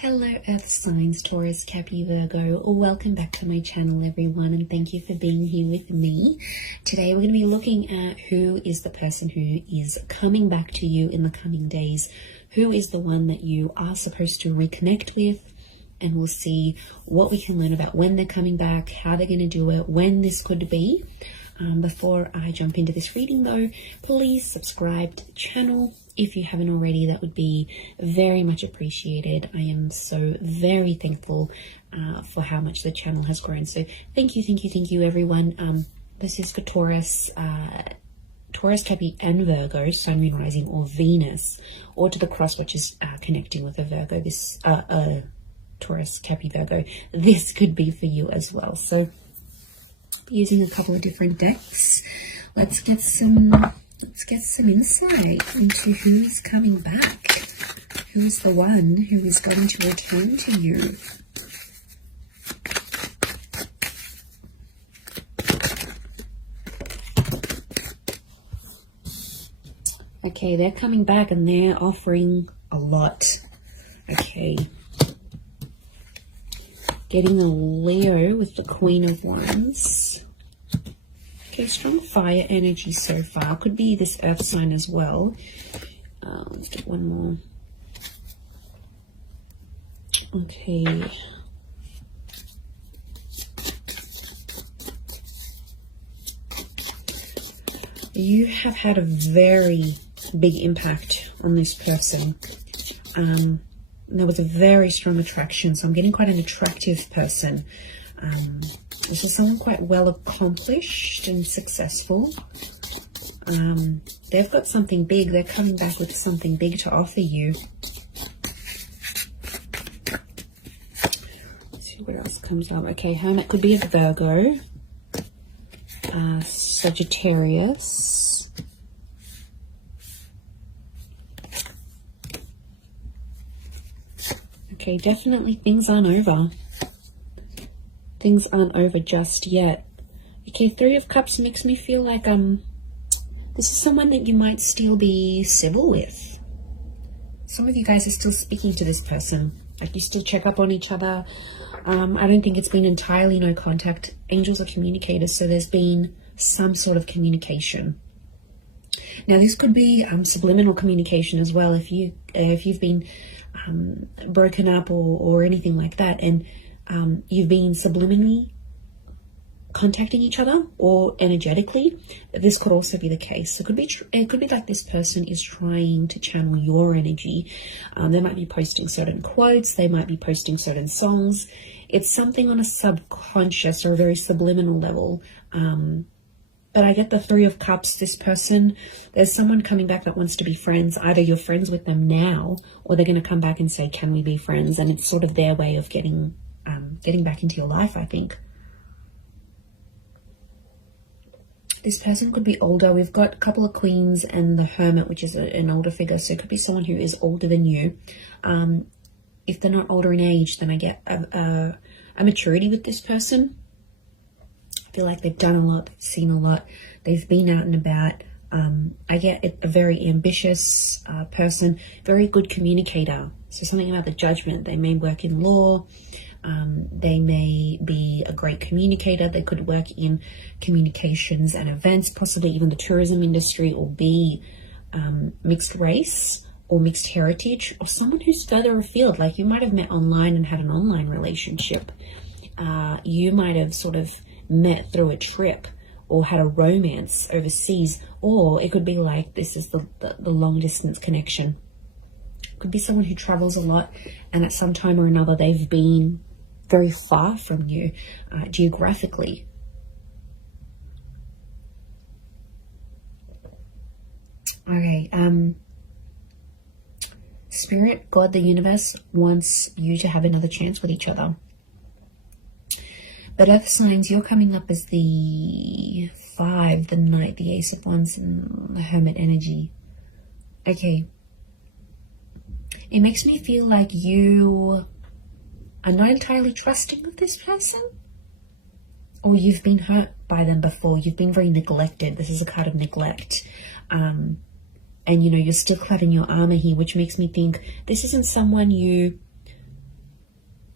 Hello Earth signs, Taurus, Capi, Virgo. Welcome back to my channel everyone, and thank you for being here with me. Today we're going to be looking at who is the person who is coming back to you in the coming days. Who is the one that you are supposed to reconnect with, and we'll see what we can learn about when they're coming back, how they're going to do it, when this could be. Before I jump into this reading though, please subscribe to the channel. If you haven't already, that would be very much appreciated. I am so very thankful for how much the channel has grown. So thank you everyone. This is for Taurus, Taurus, Capi and Virgo, Sun, Moon, Rising or Venus, or to the cross which is connecting with a Virgo. This Taurus, Capi, Virgo. This could be for you as well. So using a couple of different decks, let's get some insight into who's coming back. Who's the one who is going to return to you? Okay, they're coming back and they're offering a lot. Okay. Getting a Leo with the Queen of Wands. Okay, strong fire energy so far. Could be this earth sign as well. Let's get one more. Okay. You have had a very big impact on this person. There was a very strong attraction, so I'm getting quite an attractive person. This is someone quite well accomplished and successful. They've got something big. They're coming back with something big to offer you. Let's see what else comes up. Okay, Hermit could be a Virgo. Sagittarius. Okay, definitely things aren't over. Things aren't over just yet. Okay, Three of Cups makes me feel like this is someone that you might still be civil with. Some of you guys are still speaking to this person. Like, you still check up on each other. I don't think it's been entirely no contact. Angels are communicators, so there's been some sort of communication. Now, this could be subliminal communication as well. If you've been broken up or anything like that, and you've been subliminally contacting each other or energetically, this could also be the case. So it could be like this person is trying to channel your energy. They might be posting certain quotes, they might be posting certain songs. It's something on a subconscious or a very subliminal level. But I get the Three of Cups. This person, there's someone coming back that wants to be friends. Either you're friends with them now, or they're going to come back and say, can we be friends? And it's sort of their way of getting back into your life, I think. This person could be older. We've got a couple of Queens and the Hermit, which is an older figure. So it could be someone who is older than you. If they're not older in age, then I get a maturity with this person. I feel like they've done a lot, they've seen a lot, they've been out and about. I get a very ambitious person, very good communicator. So something about the judgment. They may work in law, they may be a great communicator, they could work in communications and events, possibly even the tourism industry, or be mixed race or mixed heritage, or someone who's further afield. Like, you might have met online and had an online relationship. You might have sort of met through a trip or had a romance overseas, or it could be like this is the long distance connection. It could be someone who travels a lot, and at some time or another they've been very far from you geographically. Okay, Spirit, God, the universe wants you to have another chance with each other. But Earth signs, you're coming up as the 5, the Knight, the Ace of Wands, and the Hermit energy. Okay. It makes me feel like you are not entirely trusting of this person. Or you've been hurt by them before. You've been very neglected. This is a card of neglect. And, you know, you're still clad in your armor here, which makes me think this isn't someone you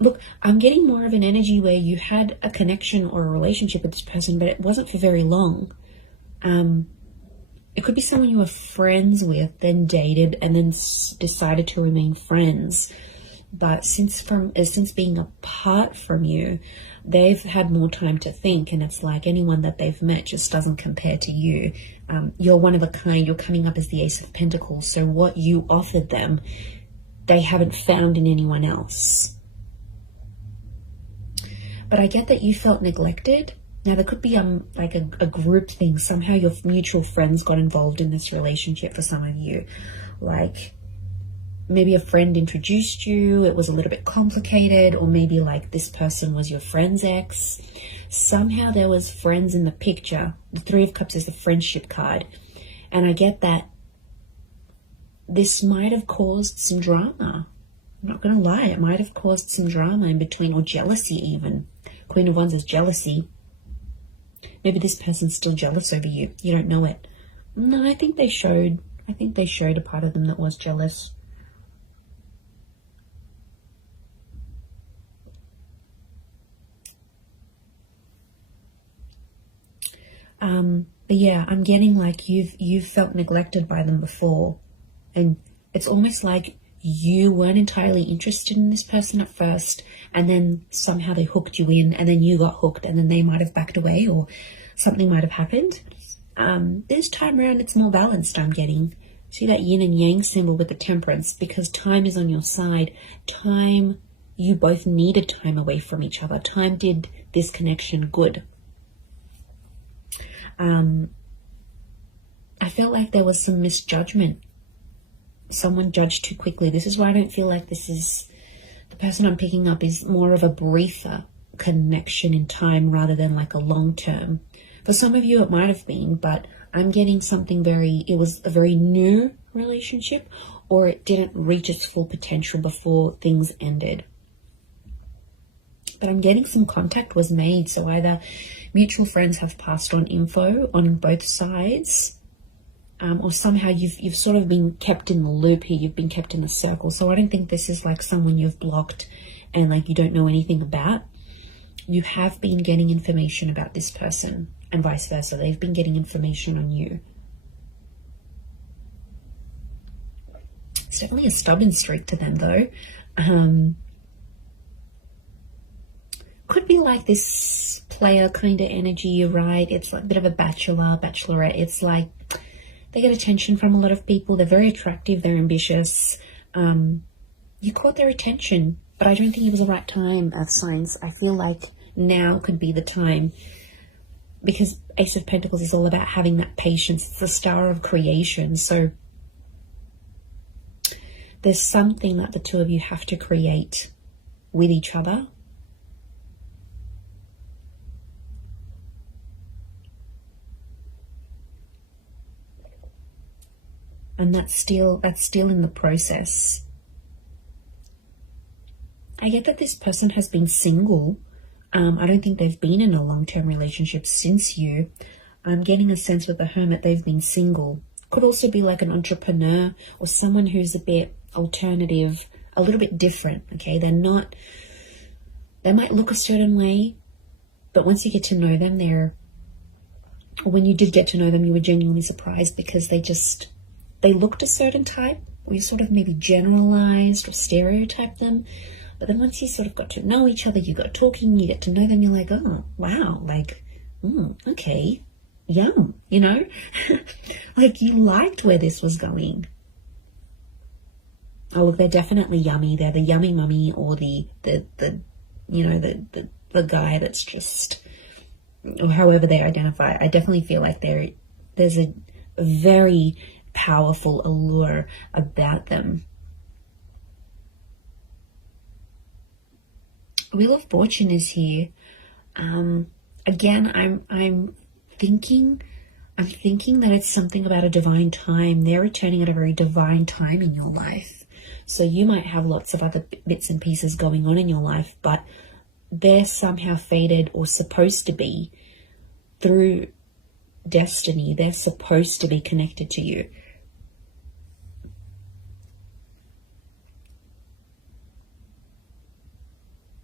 Look, I'm getting more of an energy where you had a connection or a relationship with this person, but it wasn't for very long. It could be someone you were friends with, then dated, and then decided to remain friends. But since being apart from you, they've had more time to think, and it's like anyone that they've met just doesn't compare to you. You're one of a kind. You're coming up as the Ace of Pentacles. So what you offered them, they haven't found in anyone else. But I get that you felt neglected. Now, there could be like a group thing. Somehow your mutual friends got involved in this relationship for some of you. Like, maybe a friend introduced you, it was a little bit complicated, or maybe like this person was your friend's ex. Somehow there was friends in the picture. The Three of Cups is the friendship card. And I get that this might have caused some drama. I'm not going to lie, it might have caused some drama in between, or jealousy even. Queen of Wands is jealousy. Maybe this person's still jealous over you. You don't know it. No, I think they showed a part of them that was jealous. But yeah, I'm getting like you've felt neglected by them before, and it's almost like you weren't entirely interested in this person at first, and then somehow they hooked you in, and then you got hooked, and then they might have backed away, or something might have happened. This time around, it's more balanced, I'm getting. See that yin and yang symbol with the Temperance, because time is on your side. Time, you both needed time away from each other. Time did this connection good. I felt like there was some misjudgment. Someone judged too quickly. This is why I don't feel like this is, the person I'm picking up is more of a briefer connection in time rather than like a long term. For some of you it might have been, but I'm getting something it was a very new relationship, or it didn't reach its full potential before things ended. But I'm getting some contact was made, so either mutual friends have passed on info on both sides, or somehow you've sort of been kept in the loop here, you've been kept in a circle. So I don't think this is like someone you've blocked and like you don't know anything about. You have been getting information about this person, and vice versa. They've been getting information on you. It's definitely a stubborn streak to them though. Could be like this player kind of energy, you're right. It's like a bit of a bachelorette. It's like they get attention from a lot of people. They're very attractive. They're ambitious. You caught their attention, but I don't think it was the right time of signs. I feel like now could be the time, because Ace of Pentacles is all about having that patience. It's the star of creation. So there's something that the two of you have to create with each other. And that's still in the process. I get that this person has been single. I don't think they've been in a long-term relationship since you. I'm getting a sense with the Hermit they've been single. Could also be like an entrepreneur or someone who's a bit alternative, a little bit different, okay? They might look a certain way, but once you get to know them, or when you did get to know them, you were genuinely surprised because they looked a certain type, or you sort of maybe generalized or stereotyped them. But then once you sort of got to know each other, you got talking, you get to know them, you're like, oh, wow, like, okay, yum, you know? Like you liked where this was going. Oh, look, they're definitely yummy. They're the yummy mummy, or the guy that's just, or however they identify. I definitely feel like there's a very powerful allure about them. Wheel of Fortune is here. Again, I'm thinking that it's something about a divine time. They're returning at a very divine time in your life. So you might have lots of other bits and pieces going on in your life, but they're somehow fated or supposed to be through destiny. They're supposed to be connected to you.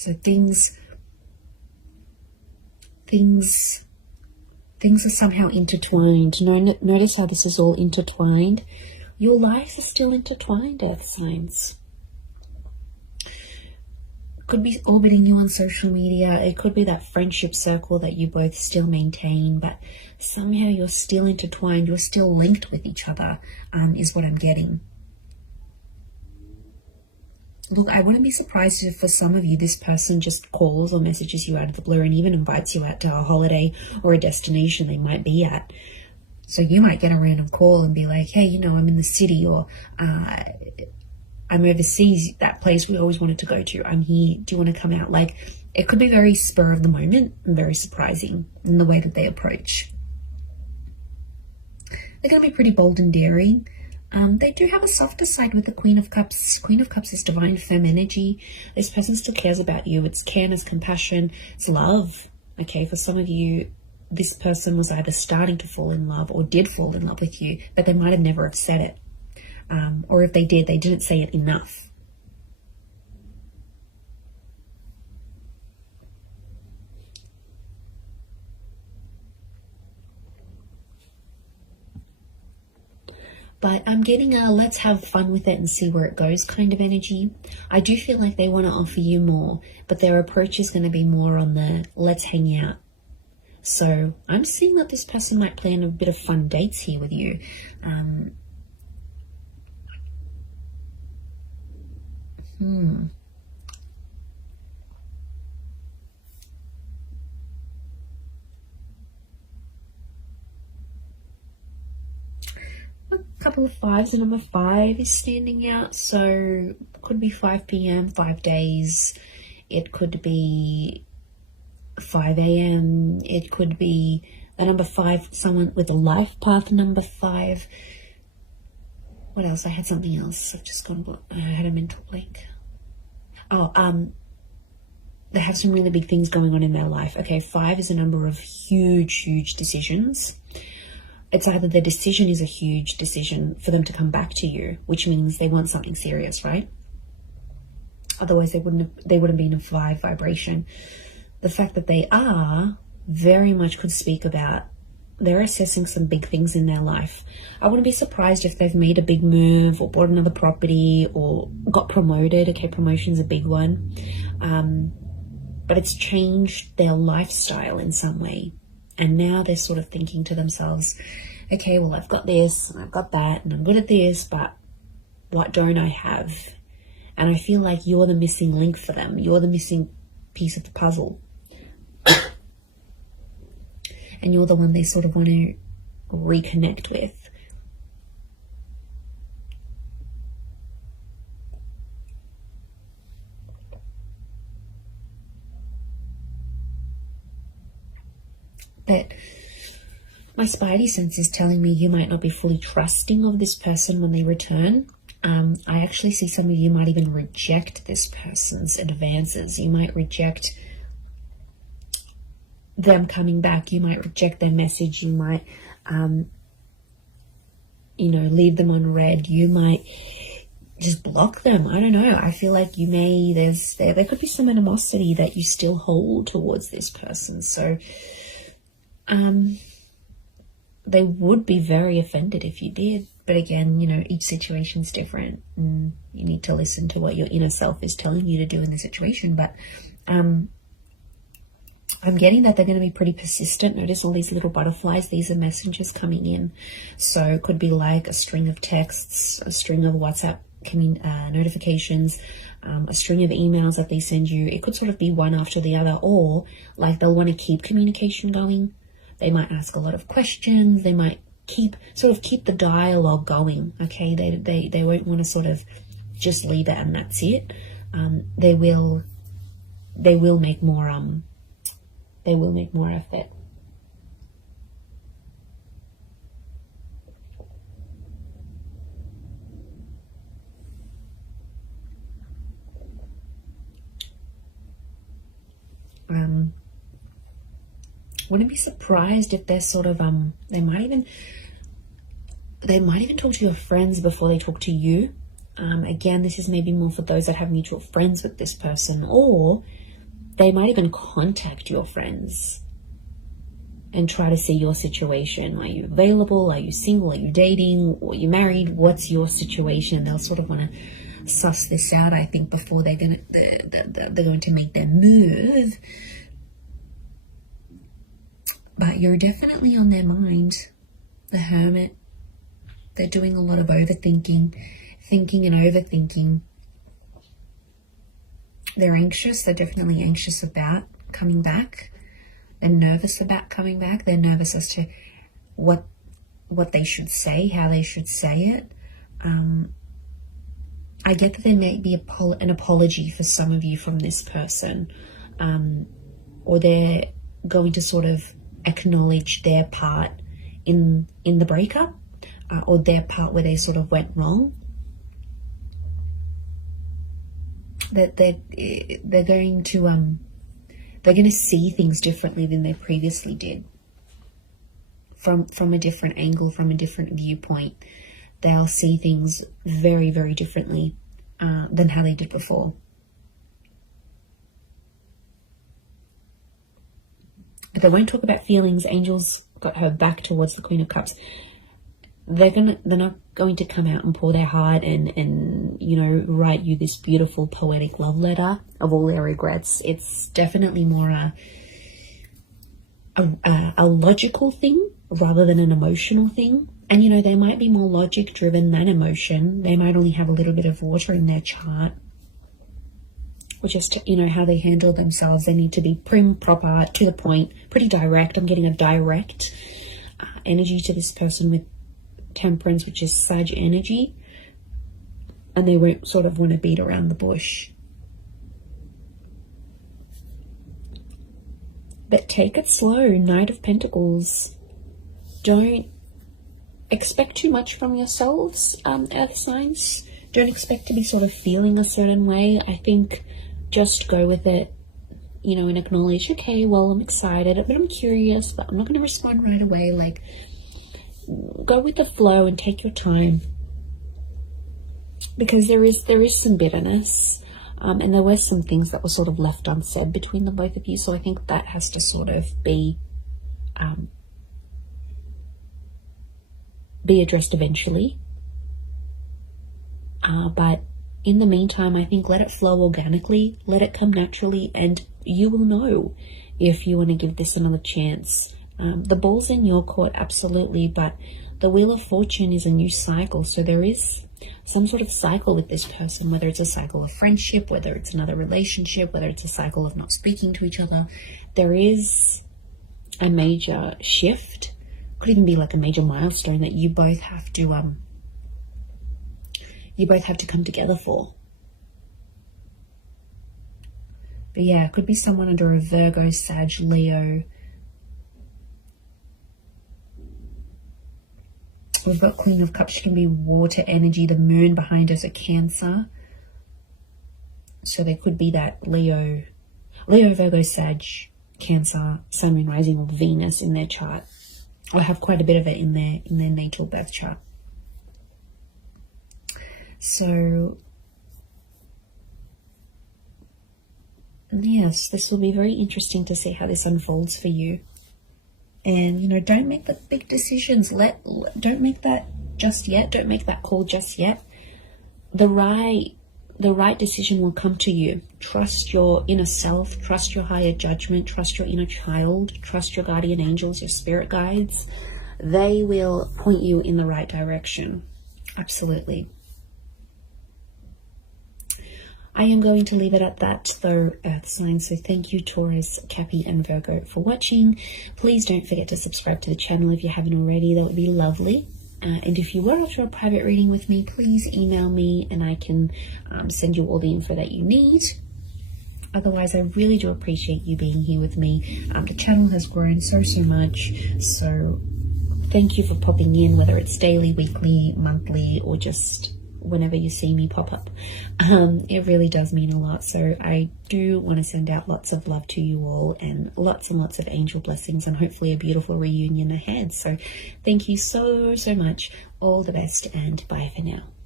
So things are somehow intertwined. Notice how this is all intertwined. Your lives are still intertwined, Earth signs. Could be orbiting you on social media. It could be that friendship circle that you both still maintain, but somehow you're still intertwined. You're still linked with each other, is what I'm getting. Look, I wouldn't be surprised if for some of you, this person just calls or messages you out of the blue and even invites you out to a holiday or a destination they might be at. So you might get a random call and be like, hey, you know, I'm in the city, or I'm overseas, that place we always wanted to go to. I'm here. Do you want to come out? Like, it could be very spur of the moment and very surprising in the way that they approach. They're going to be pretty bold and daring. They do have a softer side with the Queen of Cups. Queen of Cups is divine femme energy. This person still cares about you. It's care, it's compassion, it's love. Okay, for some of you, this person was either starting to fall in love or did fall in love with you, but they might have never have said it. Or if they did, they didn't say it enough. But I'm getting a let's have fun with it and see where it goes kind of energy. I do feel like they want to offer you more, but their approach is going to be more on the let's hang out. So I'm seeing that this person might plan a bit of fun dates here with you. A couple of fives. The number 5 is standing out, so could be 5 p.m, 5 days. It could be 5 a.m. It could be the number 5, someone with a life path number 5. What else? I had something else. I've just gone, I had a mental blank. They have some really big things going on in their life. Okay, 5 is a number of huge decisions. It's either the decision is a huge decision for them to come back to you, which means they want something serious, right? Otherwise, they wouldn't be in a 5 vibration. The fact that they are very much could speak about they're assessing some big things in their life. I wouldn't be surprised if they've made a big move or bought another property or got promoted. Okay, promotion's a big one. But it's changed their lifestyle in some way. And now they're sort of thinking to themselves, okay, well, I've got this and I've got that and I'm good at this, but what don't I have? And I feel like you're the missing link for them. You're the missing piece of the puzzle. And you're the one they sort of want to reconnect with. But my spidey sense is telling me you might not be fully trusting of this person when they return. I actually see some of you might even reject this person's advances. You might reject them coming back. You might reject their message. You might, leave them on red. You might just block them. I don't know. I feel like you may, there could be some animosity that you still hold towards this person. So, they would be very offended if you did. But again, each situation's different and you need to listen to what your inner self is telling you to do in the situation. But, I'm getting that they're going to be pretty persistent. Notice all these little butterflies. These are messengers coming in. So it could be like a string of texts, a string of WhatsApp notifications, a string of emails that they send you. It could sort of be one after the other, or like they'll want to keep communication going. They might ask a lot of questions. They might keep the dialogue going. Okay, they won't want to sort of just leave it and that's it. They will make more effort. Wouldn't be surprised if they're sort of they might even talk to your friends before they talk to you. Again, this is maybe more for those that have mutual friends with this person, or they might even contact your friends and try to see your situation. Are you available? Are you single? Are you dating? Are you married? What's your situation? They'll sort of want to suss this out, I think, before they're going to make their move. But you're definitely on their mind. The Hermit. They're doing a lot of overthinking, thinking and overthinking. They're anxious. They're definitely anxious about coming back. They're nervous about coming back. They're nervous as to what they should say, how they should say it. I get that there may be an apology for some of you from this person, or they're going to sort of acknowledge their part in the breakup, or their part where they sort of went wrong. That they're going to see things differently than they previously did. From a different angle, from a different viewpoint. They'll see things very, very differently than how they did before. But they won't talk about feelings. Angels got her back towards the Queen of Cups. They're not going to come out and pour their heart and write you this beautiful poetic love letter of all their regrets. It's definitely more a logical thing rather than an emotional thing. And they might be more logic driven than emotion. They might only have a little bit of water in their chart, or just how they handle themselves. They need to be prim, proper, to the point, pretty direct. I'm getting a direct energy to this person with Temperance, which is Sag energy, and they won't sort of want to beat around the bush. But take it slow. Knight of Pentacles. Don't expect too much from yourselves, earth signs. Don't expect to be sort of feeling a certain way. I think just go with it, and acknowledge, okay, well, I'm excited, but I'm curious, but I'm not going to respond right away. Like, go with the flow and take your time, because there is some bitterness, and there were some things that were sort of left unsaid between the both of you. So I think that has to sort of be addressed eventually. But in the meantime, I think let it flow organically, let it come naturally, and you will know if you want to give this another chance. The ball's in your court, absolutely, but the Wheel of Fortune is a new cycle. So there is some sort of cycle with this person, whether it's a cycle of friendship, whether it's another relationship, whether it's a cycle of not speaking to each other. There is a major shift, could even be like a major milestone that you both have to come together for. But yeah, it could be someone under a Virgo, Sag, Leo. We've got Queen of Cups. She can be water energy. The moon behind her is a Cancer. So there could be that Leo, Virgo, Sag, Cancer, Sun, Moon, Rising, or Venus in their chart. Or have quite a bit of it in their natal birth chart. So yes, this will be very interesting to see how this unfolds for you. And, don't make the big decisions. Don't make that just yet. Don't make that call just yet. The right decision will come to you. Trust your inner self. Trust your higher judgment. Trust your inner child. Trust your guardian angels, your spirit guides. They will point you in the right direction. Absolutely. I am going to leave it at that, though, earth signs. So thank you, Taurus, Cappy, and Virgo, for watching. Please don't forget to subscribe to the channel if you haven't already. That would be lovely. And if you were after a private reading with me, please email me and I can send you all the info that you need. Otherwise, I really do appreciate you being here with me. The channel has grown so much. So thank you for popping in, whether it's daily, weekly, monthly, or just whenever you see me pop up. It really does mean a lot. So I do want to send out lots of love to you all, and lots of angel blessings, and hopefully a beautiful reunion ahead. So thank you so much. All the best, and bye for now.